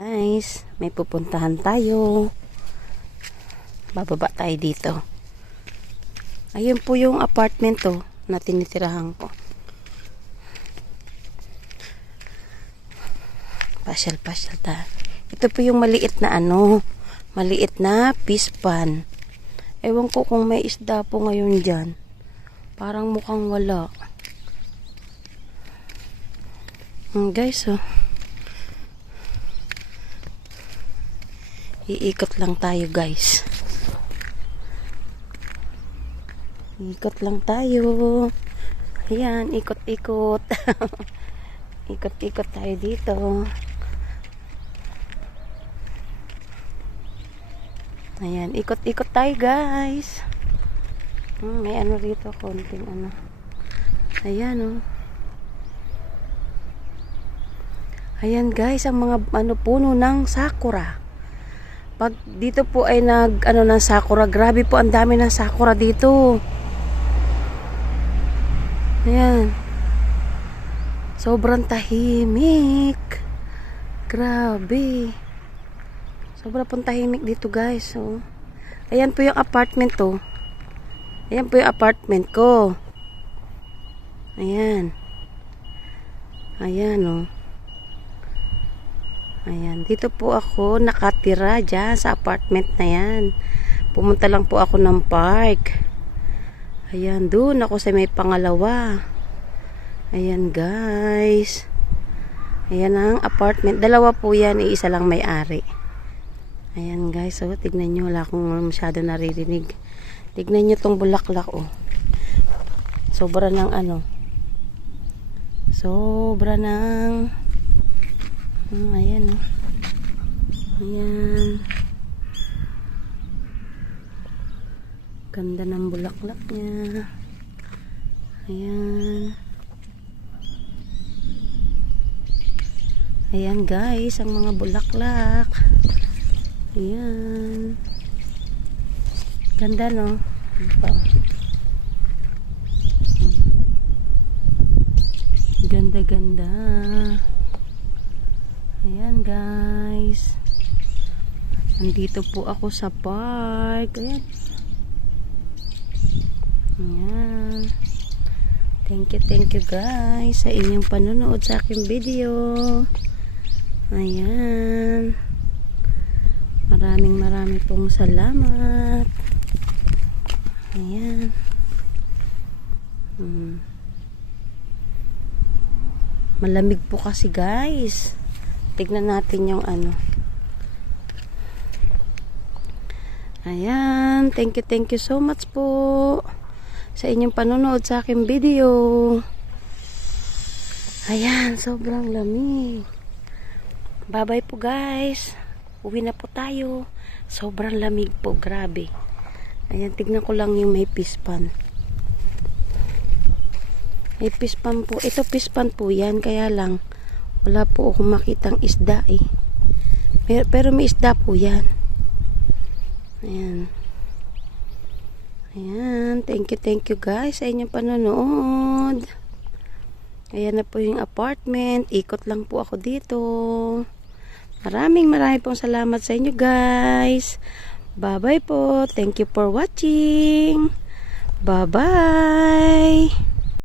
Guys, may pupuntahan tayo. Bababa tayo dito. Ayun po yung apartment to na tinitirahan ko. Pasyal-pasyal tayo. Ito po yung maliit na maliit na fish pan. Ewan ko kung may isda po ngayon dyan. Parang mukhang wala. Guys, iikot lang tayo, guys. Ikot lang tayo. Ayan, ikot-ikot. Ikot-ikot tayo dito. Ayan, ikot-ikot tayo, guys. May ano rito, konting ano. Ayan, Ayan, guys, ang mga puno ng sakura. Pag dito po ay ng sakura, grabe po ang dami ng sakura dito. Ayan. Sobrang tahimik. Grabe. Sobrang pong tahimik dito, guys. Ayan po yung apartment to. Ayan po yung apartment ko. Ayan. Ayan, Ayan, dito po ako nakatira dyan sa apartment na yan. Pumunta lang po ako ng park. Ayan, doon ako sa may pangalawa. Ayan, guys. Ayan ang apartment. Dalawa po yan, isa lang may-ari. Ayan, guys. Tignan nyo, wala akong masyado naririnig. Tignan nyo tong bulaklak, Sobra ng Sobra ng ayan, Ayan. Ganda ng bulaklak niya. Ayan. Ayan, guys, ang mga bulaklak. Ayan. Ganda, no? Ganda-ganda. Ayan, guys. Nandito po ako sa park. Ayan. Ayan. Thank you, guys, sa inyong panonood sa aking video. Ayan. Maraming pong salamat. Ayan. Malamig po kasi, guys. Tignan natin yung Ayan. Thank you so much po sa inyong panonood sa aking video. Ayan. Sobrang lamig. Bye-bye po, guys. Uwi na po tayo. Sobrang lamig po. Grabe. Ayan. Tignan ko lang yung may fish pan. May fish pan po. Ito fish pan po yan. Kaya lang wala po akong makitang isda Pero may isda po yan. Ayan. Ayan. Thank you, guys, sa inyong panonood. Ayan na po yung apartment. Ikot lang po ako dito. Maraming pong salamat sa inyo, guys. Bye-bye po. Thank you for watching. Bye-bye.